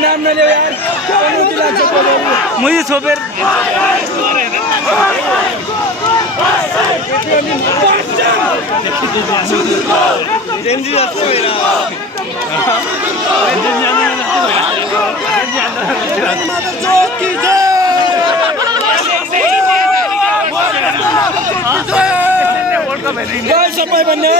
नाम नले यार मुझे छोपेर जेंजी जस्तो मेरा सबै भन्ने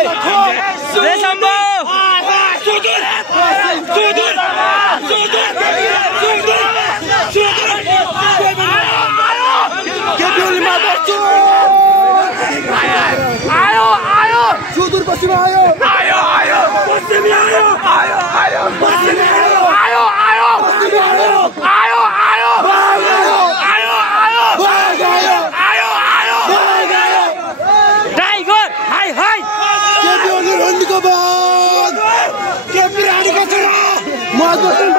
सुदूर पश्चिम आयो पश्चिमी टाइगर हाय हाय के बिहारी को बाद के बिहारी का छोरा